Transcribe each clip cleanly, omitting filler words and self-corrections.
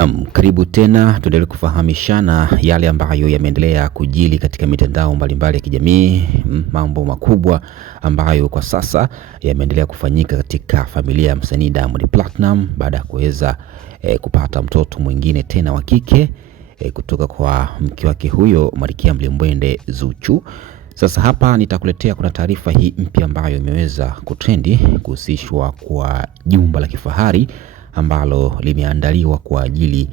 Naam, karibu tena tuendelee kufahamishana yale ambayo yameendelea kujili katika mitandao mbalimbali ya kijamii, mambo makubwa ambayo kwa sasa yameendelea kufanyika katika familia ya msanii Diamond Platnumz baada ya kuweza kupata mtoto mwingine tena wa kike kutoka kwa mke wake huyo Malkia Mlimbwende Zuchu. Sasa hapa nitakuletea kuna taarifa hii mpya ambayo imeweza kutrendi kuhusishwa kwa jumba la kifahari ambalo limeandaliwa kwa ajili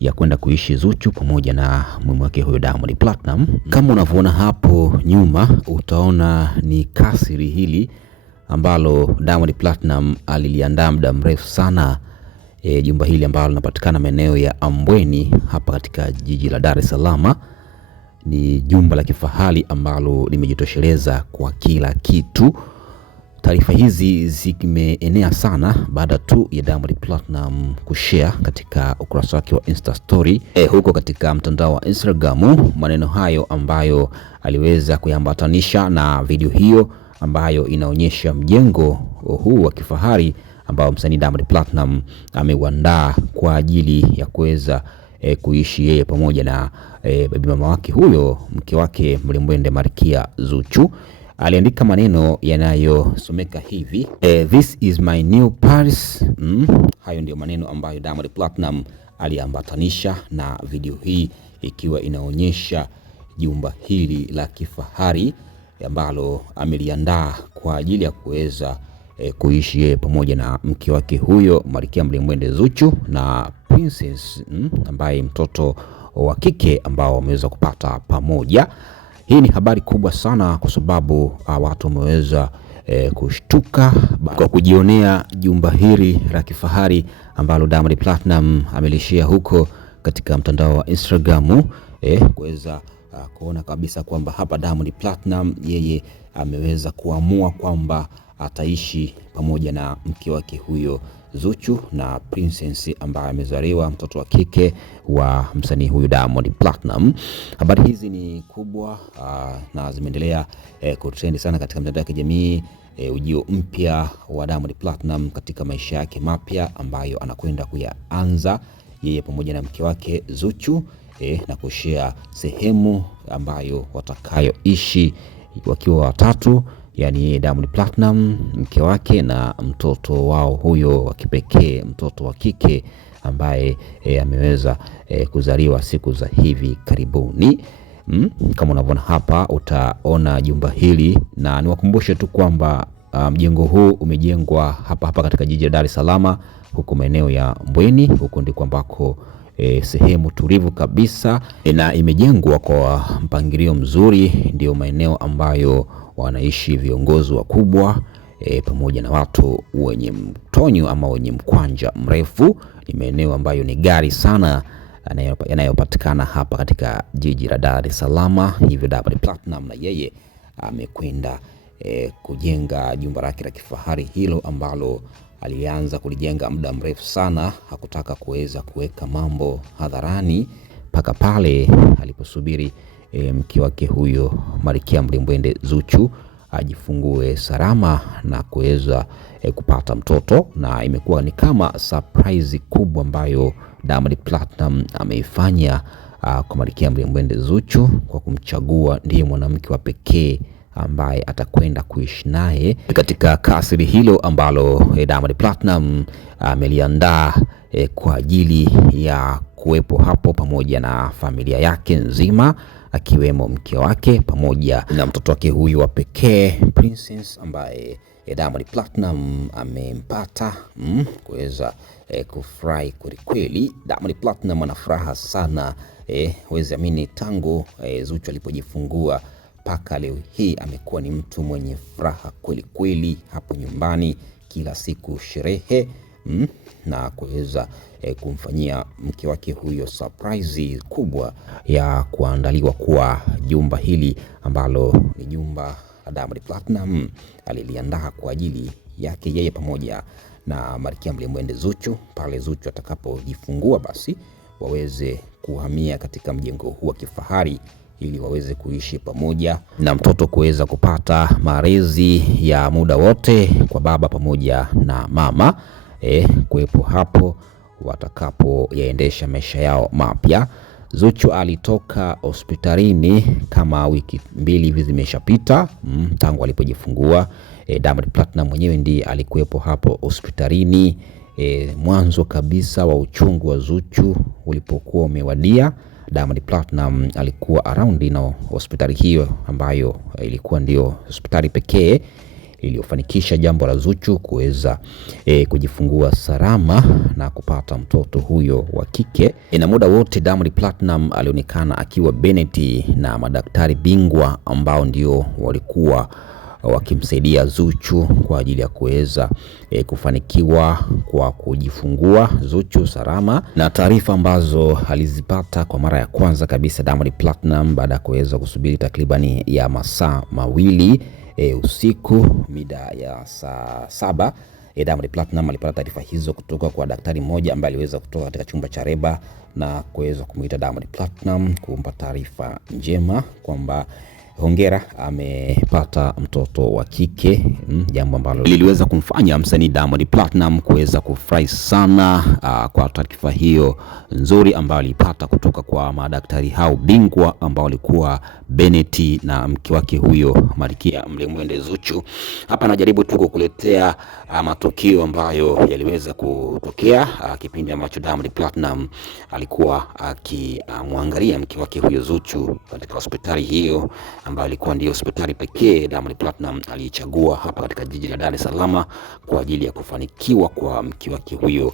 ya kwenda kuishi Zuchu pamoja na mume wake huyo Diamond Platnumz. Kama unavyoona hapo nyuma utaona ni kasri hili ambalo Diamond Platnumz aliliandaa muda mrefu sana. Jumba hili ambalo linapatikana maeneo ya Ambweni hapa katika jiji la Dar es Salaam. Ni jumba la kifahari ambalo limejitosheleza kwa kila kitu. Taarifa hizi zimeenea sana baada tu ya Diamond Platnumz kushare katika ukurasa wake wa Insta story huko katika mtandao wa Instagram maneno hayo ambayo aliweza kuyambatanisha na video hiyo ambayo inaonyesha mjengo huu wa kifahari ambao msanii Diamond Platnumz ameuandaa kwa ajili ya kuweza kuishi yeye pamoja na bibi mama wake huyo mke wake Mlimbwende Malkia Zuchu. Aliandika maneno yanayosomeka hivi, this is my new Paris. Hayo ndio maneno ambayo Diamond Platnumz aliambatanisha na video hii ikiwa inaonyesha jumba hili la kifahari ambalo ameliandaa kwa ajili ya kuweza kuishi yeye pamoja na mke wake huyo Malkia Mlimbwende Zuchu na Princess ambaye mtoto wa kike ambao wameweza kupata pamoja. Hii ni habari kubwa sana kwa sababu watu wameweza kushtuka kwa kujionea jumba hili la kifahari ambalo Diamond Platnumz amelishia huko katika mtandao wa Instagram, kuweza kuona kabisa kwamba hapa Diamond Platnumz yeye ameweza kuamua kwamba ataishi pamoja na mke wake huyo Zuchu na Princess ambaye amezaliwa mtoto wa kike wa msanii huyu Diamond Platnumz. Habari hizi ni kubwa na zimeendelea kutrend sana katika mitandao ya kijamii. Ujio mpya wa Diamond Platnumz katika maisha yake mapya ambayo anakwenda kuyaanza yeye pamoja na mke wake Zuchu, na kushare sehemu ambayo watakayoishi wakiwa watatu, yani Diamond Platnumz, mke wake na mtoto wao huyo wa kipekee, mtoto wa kike ambaye ameweza kuzaliwa siku za hivi karibuni. Kama unavyoona hapa utaona jumba hili, na niwakumbushe tu kwamba mjengo huu umejengwa hapa katika jiji la Dar es Salaam huko maeneo ya Mbweni. Huko ndiko ambako sehemu tulivu kabisa na imejengwa kwa mpangilio mzuri. Ndio maeneo ambayo wanaishi viongozi wakubwa pamoja na watu wenye mtonyo ama wenye mkwanja mrefu. Ni maeneo ambayo ni gari sana yanayopatikana hapa katika jiji la Dar es Salaam. Hivyo Diamond Platnumz na yeye amekwenda kujenga jumba lake la kifahari hilo ambalo alianza kulijenga muda mrefu sana. Hakutaka kuweza kuweka mambo hadharani mpaka pale aliposubiri mke wake huyo Malkia Mlimbwende Zuchu ajifungue salama na kuweza kupata mtoto, na imekuwa ni kama surprise kubwa ambayo Diamond Platnumz ameifanya kwa Malkia Mlimbwende Zuchu kwa kumchagua ndiye mwanamke wa pekee ambaye atakwenda kuishi naye katika kasri hilo ambalo Diamond Platnumz ameliandaa kwa ajili ya kuwepo hapo pamoja na familia yake nzima, akiwemo mke wake pamoja na mtoto wake huyu wa pekee Princess ambaye Diamond Platnumz amempata kuweza kufurahi kweli. Diamond Platnumz ana furaha sana, huwezi amini, tangu Zuchu alipojifungua mpaka leo hii amekuwa ni mtu mwenye furaha kweli hapo nyumbani, kila siku sherehe na kuweza kumfanyia mke wake huyo surprise kubwa ya kuandaliwa kwa jumba hili ambalo ni jumba la Diamond Platnumz aliliandaa kwa ajili yake yeye pamoja na Malkia Mlimbwende Zuchu. Pale Zuchu atakapojifungua basi waweze kuhamia katika mjengo huu wa kifahari ili waweze kuishi pamoja na mtoto kuweza kupata malezi ya muda wote kwa baba pamoja na mama. Kuwepo hapo watakapoyaendesha maisha yao mapya. Zuchu alitoka hospitalini kama wiki 2 hivi zimeshapita tangu alipojifungua. Diamond Platinum mwenyewe ndiye alikuwepo hapo hospitalini mwanzo kabisa wa uchungu wa Zuchu ulipokuwa umewadia. Diamond Platinum alikuwa around na hospitali hiyo ambayo ilikuwa ndio hospitali pekee iliyofanikisha jambo la Zuchu kuweza kujifungua salama na kupata mtoto huyo wa kike. Na muda wote Diamond Platinum alionekana akiwa Bennett na madaktari bingwa ambao ndio walikuwa wakimsaidia Zuchu kwa ajili ya kuweza kufanikiwa kwa kujifungua Zuchu salama. Na taarifa ambazo alizipata kwa mara ya kwanza kabisa Diamond Platinum baada ya kuweza kusubiri takribani ya masaa 2 usiku mida ya saa 7, Diamond Platinum alipata taarifa hizo kutoka kwa daktari mmoja ambaye aliweza kutoka katika chumba cha reba na kuweza kumuita Diamond Platinum kumpa taarifa njema kwamba hongera, amepata mtoto wa kike, jambo ambalo liliweza kumfanya msanii Diamond Platinum kuweza kufurahi sana kwa taarifa hiyo nzuri ambayo alipata kutoka kwa madaktari hao bingwa ambao walikuwa Bennett na mke wake huyo Malkia Mlemwende Zuchu. Hapa najaribu tu kukuletea matukio ambayo yaliweza kutokea kipindi ambacho Diamond Platinum alikuwa akimwangalia mke wake huyo Zuchu katika hospitali hiyo ambayo ilikuwa ndio hospitali pekee Diamond Platinum alichagua hapa katika jiji la Dar es Salaam kwa ajili ya kufanikiwa kwa mke wake huyo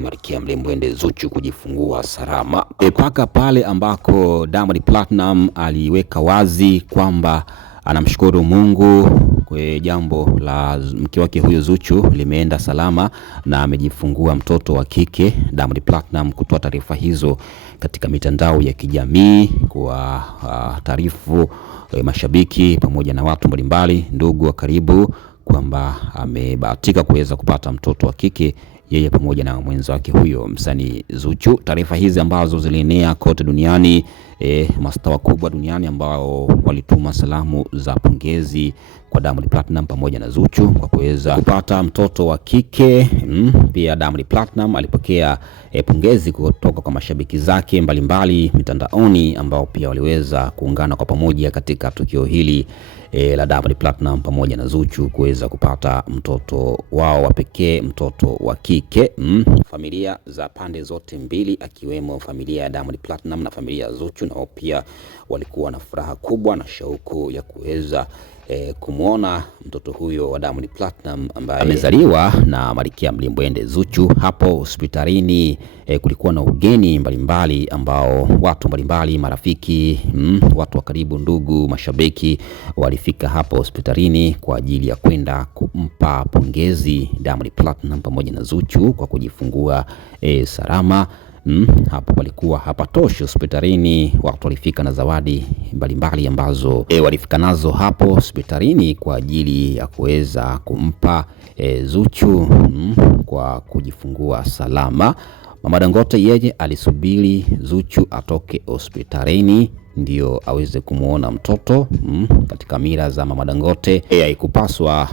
Malkia Mlemwende Zuchu kujifungua salama. Paka pale ambako Diamond Platinum aliweka wazi kwamba anamshukuru Mungu kwa jambo la mke wake huyo Zuchu limeenda salama na amejifungua mtoto wa kike. Diamond Platinum kutoa taarifa hizo katika mitandao ya kijamii kwa taarifu mashabiki pamoja na watu mbalimbali, ndugu wa karibu, kwamba amebahatika kuweza kupata mtoto wa kike yeye pamoja na mwenza wake huyo msanii Zuchu. Taarifa hizi ambazo zilienea kote duniani, mastaa wakubwa duniani ambao walituma salamu za pongezi kwa Diamond Platinum pamoja na Zuchu kwa kuweza kupata mtoto wa kike. Pia Diamond Platinum alipokea pongezi kutoka kwa mashabiki zake mbalimbali mitandaoni ambao pia waliweza kuungana kwa pamoja katika tukio hili la Diamond Platinum pamoja na Zuchu kuweza kupata mtoto wao wa pekee, mtoto wa kike. Familia za pande zote mbili akiwemo familia ya Diamond Platinum na familia ya Zuchu nao pia walikuwa na furaha kubwa na shauku ya kuweza kumuona mtoto huyo wa Diamond Platinum ambaye amezaliwa na Malkia Mlemwende Zuchu. Hapo hospitalini kulikuwa na ugeni mbalimbali ambao watu mbalimbali, marafiki, watu wa karibu, ndugu, mashabiki walifika hapo hospitalini kwa ajili ya kwenda kumpa pongezi Diamond Platinum pamoja na Zuchu kwa kujifungua salama. Hapo walikuwa hapatoshi hospitalini, watu walifika na zawadi mbalimbali ambazo walifika nazo hapo hospitalini kwa ajili ya kuweza kumpa Zuchu kwa kujifungua salama. Mama Dangote yeye alisubiri Zuchu atoke hospitalini ndio aweze kumuona mtoto. Katika mila za Mama Dangote haikupaswa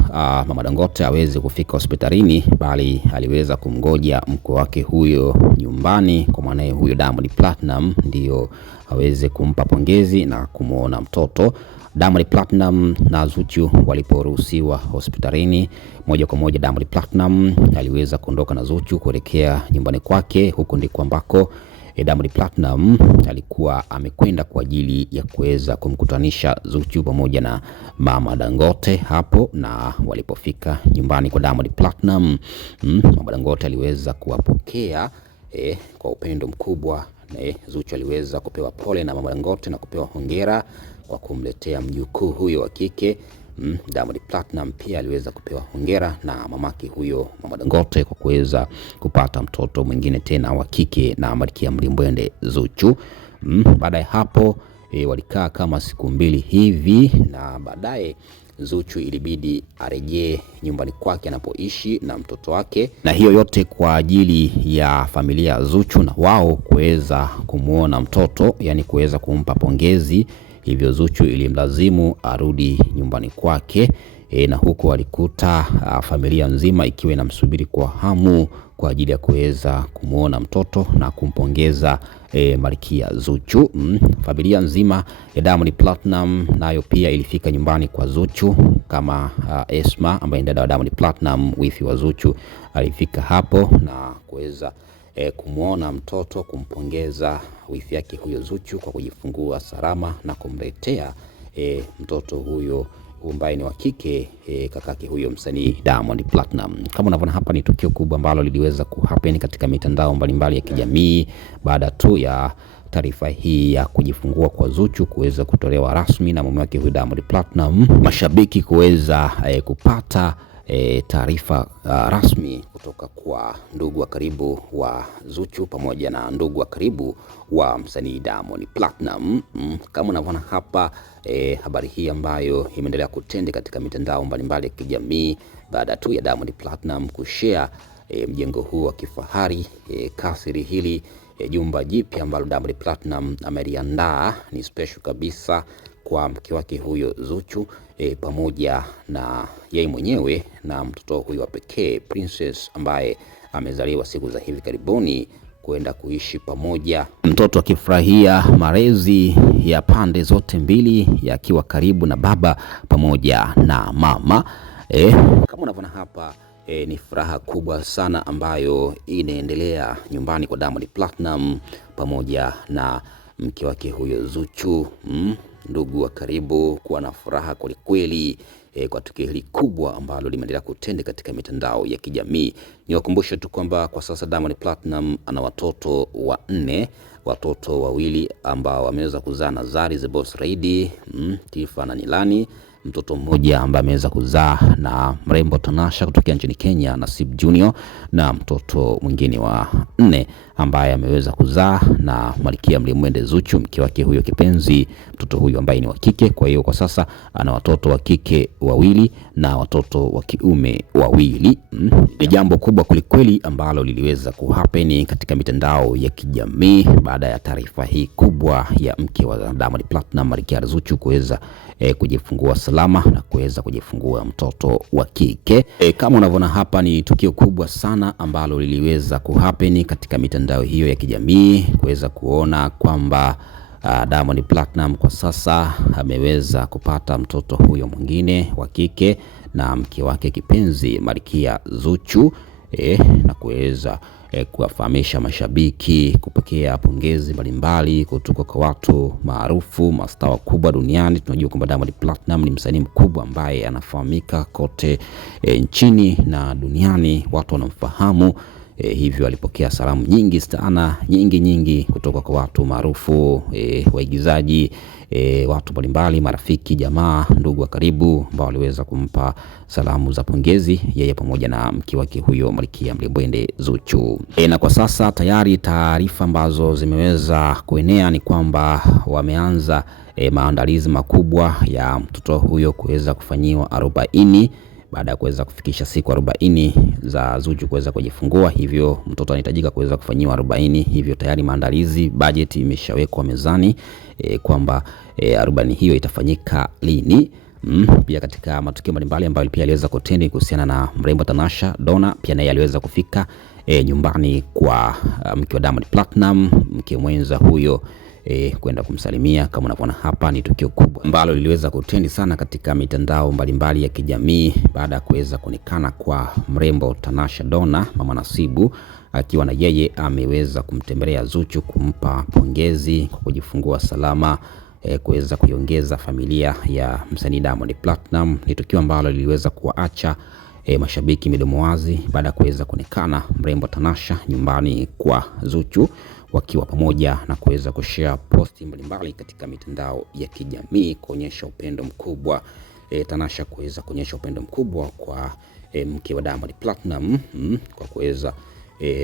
Mama Dangote aweze kufika hospitalini, bali aliweza kumgoja mke wake huyo nyumbani kwa mwanae huyo Diamond Platinum ndio aweze kumpa pongezi na kumuona mtoto. Diamond Platinum na Zuchu waliporuhusiwa hospitalini, moja kwa moja Diamond Platinum aliweza kuondoka na Zuchu kuelekea nyumbani kwake. Huko ndiko ambako Diamond Platinum alikuwa amekwenda kwa ajili ya kuweza kumkutanisha Zuchu pamoja na Mama Dangote hapo. Na walipofika nyumbani kwa Diamond Platinum, Mama Dangote aliweza kuwapokea kwa upendo mkubwa. Zuchu aliweza kupewa pole na Mama Dangote na kupewa hongera kwa kumletea mjukuu huyo wa kike. Diamond Platinum pia aliweza kupewa hongera na mamake huyo Mama Dangote kwa kuweza kupata mtoto mwingine tena wa kike na Malkia Mlemwende Zuchu. Baada ya hapo walikaa kama siku 2 hivi na baadaye Zuchu ilibidi arejee nyumbani kwake anapoishi na mtoto wake, na hiyo yote kwa ajili ya familia Zuchu na wao kuweza kumuona mtoto, yani kuweza kumpa pongezi hivyo Zuchu ilimlazimu arudi nyumbani kwake. Na huko alikuta familia nzima ikiwa inamsubiri kwa hamu kwa ajili ya kuweza kumuona mtoto na kumpongeza Malkia Zuchu. Familia nzima ya Diamond Platinum nayo pia ilifika nyumbani kwa Zuchu, kama Esma ambaye ni dada wa Diamond Platinum, wifi wa Zuchu, alifika hapo na kuweza kumuona mtoto, kumpongeza wifi yake huyo Zuchu kwa kujifungua salama na kumletea mtoto huyo ambaye ni wa kike, kakake huyo msanii Diamond Platinum. Kama unavyoona hapa, ni tukio kubwa ambalo liliweza kuhappen katika mitandao mbalimbali ya kijamii baada tu ya taarifa hii ya kujifungua kwa Zuchu kuweza kutolewa rasmi na mume wake huyo Diamond Platinum. Mashabiki kuweza kupata taarifa rasmi kutoka kwa ndugu wa karibu wa Zuchu pamoja na ndugu wa karibu wa msanii Diamond Platinum. Kama unavyoona hapa, habari hii ambayo imeendelea kutende katika mitandao mbalimbali ya kijamii baada tu ya Diamond Platinum kushare mjengo huu wa kifahari, kasri hili, jumba jipya ambalo Diamond Platinum ameliandaa ni special kabisa kwa mke wake huyo Zuchu, pamoja na yeye mwenyewe na mtoto huyo wa pekee Princess ambaye amezaliwa siku za hivi karibuni, kwenda kuishi pamoja, mtoto akifurahia malezi ya pande zote mbili, yakiwa karibu na baba pamoja na mama. Kama unavyoona hapa, ni furaha kubwa sana ambayo inaendelea nyumbani kwa Diamond Platinum pamoja na mke wake huyo Zuchu. Ndugu wa karibu kuwa na furaha kweli kwa tukio hili kubwa ambalo limeendelea kutende katika mitandao ya kijamii. Niwakumbushe tu kwamba kwa sasa Diamond Platinum ana watoto 4, watoto wawili ambao wameweza kuzaa na Zari the Boss Lady, Tifa na Nilani, mtoto mmoja ambaye ameweza kuzaa na mrembo Tanasha kutokea nchini Kenya, Nasib Junior, na mtoto mwingine wa 4 ambaye ameweza kuzaa na Malkia Mlimwende Zuchu, mke wake huyo kipenzi, mtoto huyo ambaye ni wa kike. Kwa hiyo kwa sasa ana watoto wa kike 2 na watoto wa kiume 2. Ni jambo kubwa kulikweli ambalo liliweza kuhappen katika mitandao ya kijamii baada ya taarifa hii kubwa ya mke wa Diamond Platinum, Malkia Zuchu, kuweza kujifungua salama na kuweza kujifungua mtoto wa kike. Kama unavyoona hapa, ni tukio kubwa sana ambalo liliweza kuhappen katika mitandao hiyo ya kijamii, kuweza kuona kwamba Diamond Platinum kwa sasa ameweza kupata mtoto huyo mwingine wa kike na mke wake kipenzi Malkia Zuchu, na kuweza kuwafahamisha mashabiki, kupokea pongezi mbalimbali kutoka kwa watu maarufu, mastaa wakubwa duniani. Tunajua kwamba Diamond Platinum ni msanii mkubwa ambaye anafahamika kote nchini na duniani, watu wanamfahamu. Hivyo alipokea salamu nyingi sana, nyingi kutoka kwa watu maarufu, waigizaji, watu mbalimbali, marafiki, jamaa, ndugu wa karibu ambao waliweza kumpa salamu za pongezi yeye pamoja na mke wake huyo Malkia Mlimwende Zuchu. Na kwa sasa tayari taarifa ambazo zimeweza kuenea ni kwamba wameanza maandalizi makubwa ya mtoto huyo kuweza kufanyiwa 40 baada ya kuweza kufikisha siku 40 za Zuchu kuweza kujifungua. Hivyo mtoto anahitajika kuweza kufanyiwa 40. Hivyo tayari maandalizi, budget imeshawekwa mezani kwamba 40 hiyo itafanyika lini. Pia katika matukio mbalimbali ambayo pia aliweza kutendi kuhusiana na mrembo Tanasha Donna, pia naye aliweza kufika nyumbani kwa mke wa Diamond Platinum, mke mwenza huyo, kwenda kumsalimia. Kama unavyoona hapa, ni tukio kubwa ambalo liliweza kutendi sana katika mitandao mbalimbali ya kijamii baada ya kuweza kuonekana kwa mrembo Tanasha Donna, mama Nasibu, akiwa na yeye ameweza kumtembelea Zuchu kumpa pongezi kwa kujifungua salama, kuweza kuiongeza familia ya msanii Diamond Platinum. Ni tukio ambalo liliweza kuacha mashabiki midomo wazi baada ya kuweza kuonekana mrembo Tanasha nyumbani kwa Zuchu wakiwa pamoja na kuweza kushare posti mbalimbali katika mitandao ya kijamii kuonyesha upendo mkubwa. Tanasha kuweza kuonyesha upendo mkubwa kwa mke wa Diamond Platinum kwa kuweza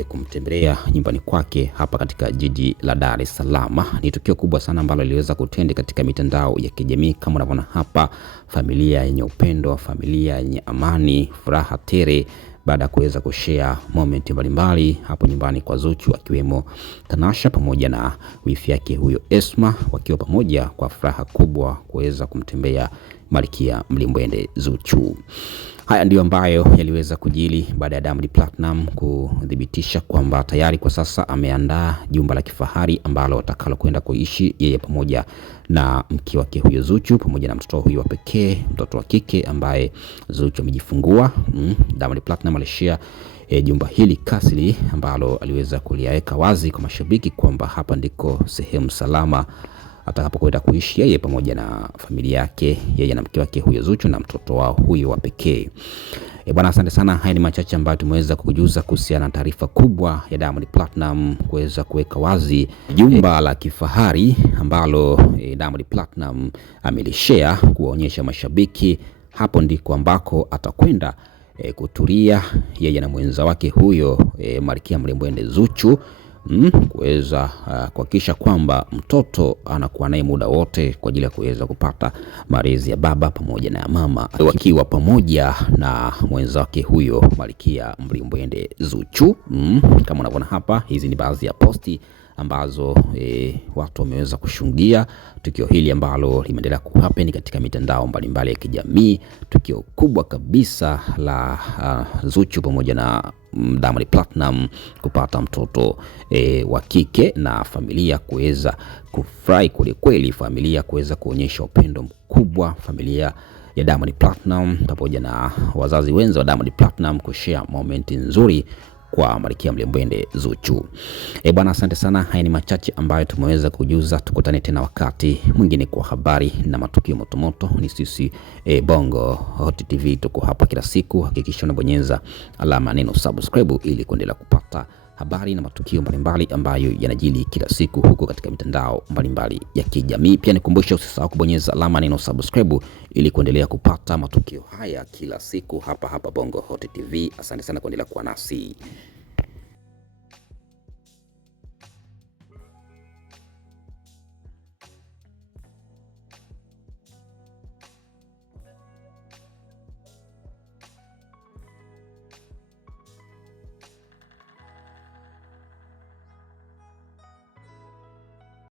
kumtembelea nyumbani kwake hapa katika jiji la Dar es Salaam. Ni tukio kubwa sana ambalo liliweza kutende katika mitandao ya kijamii. Kama unavyoona hapa, familia yenye upendo, familia yenye amani, furaha tele baada ya kuweza kushare moment mbalimbali hapo nyumbani kwa Zuchu, akiwemo Tanasha pamoja na wifi yake huyo Esma, wakiwa pamoja kwa furaha kubwa kuweza kumtembea Malkia Mlimbwende Zuchu. Haya ndio ambayo yaliweza kujili baada ya Diamond Platinum kudhibitisha kwamba tayari kwa sasa ameandaa jumba la kifahari ambalo atakalo kwenda kuishi yeye pamoja na mke wake huyo Zuchu pamoja na mtoto huyo wa pekee, mtoto wa kike ambaye Zuchu amejifungua. Diamond Platinum alishare jumba hili kasri ambalo aliweza kuliweka wazi kwa mashabiki kwamba hapa ndiko sehemu salama atakapokwenda kuishi yeye pamoja na familia yake, yeye na mke wake huyo Zuchu na mtoto wao huyo wa pekee. Bwana, asante sana. Haya ni machache ambayo tumeweza kukujuza kuhusiana na taarifa kubwa ya Diamond Platinum kuweza kuweka wazi jumba la kifahari ambalo Diamond Platinum amelishare kuwaonyesha mashabiki hapo ndiko ambako atakwenda kutulia yeye na mwenza wake huyo Malkia Mlimbwende Zuchu, kuweza kuhakikisha kwamba mtoto anakuwa naye muda wote kwa ajili ya kuweza kupata malezi ya baba pamoja na ya mama, wakiwa pamoja na mwenza wake huyo Malkia Mlimbwende Zuchu. Kama unavyoona hapa, hizi ni baadhi ya posti ambazo watu wameweza kushuhudia tukio hili ambalo limeendelea kuhappen katika mitandao mbalimbali ya kijamii, tukio kubwa kabisa la Zuchu pamoja na Diamond Platinum kupata mtoto wa kike na familia kuweza kufurahi kweli, familia kuweza kuonyesha upendo mkubwa, familia ya Diamond Platinum pamoja na wazazi wenza wa Diamond Platinum kushare moment nzuri kwa Malkia Mlimbwende Zuchu. Bwana, asante sana. Haya ni machache ambayo tumeweza kujuza. Tukutane tena wakati mwingine kwa habari na matukio motomoto. Ni sisi Bongo Hot TV, tuko hapa kila siku. Hakikisha unabonyeza alama neno subscribe ili kuendelea kupata habari na matukio mbalimbali ambayo yanajili kila siku huko katika mitandao mbalimbali ya kijamii. Pia nikumbusha usisahau kubonyeza alama neno subscribe ili kuendelea kupata matukio haya kila siku hapa Bongo Hot TV. Asante sana kuendelea kuwa nasi.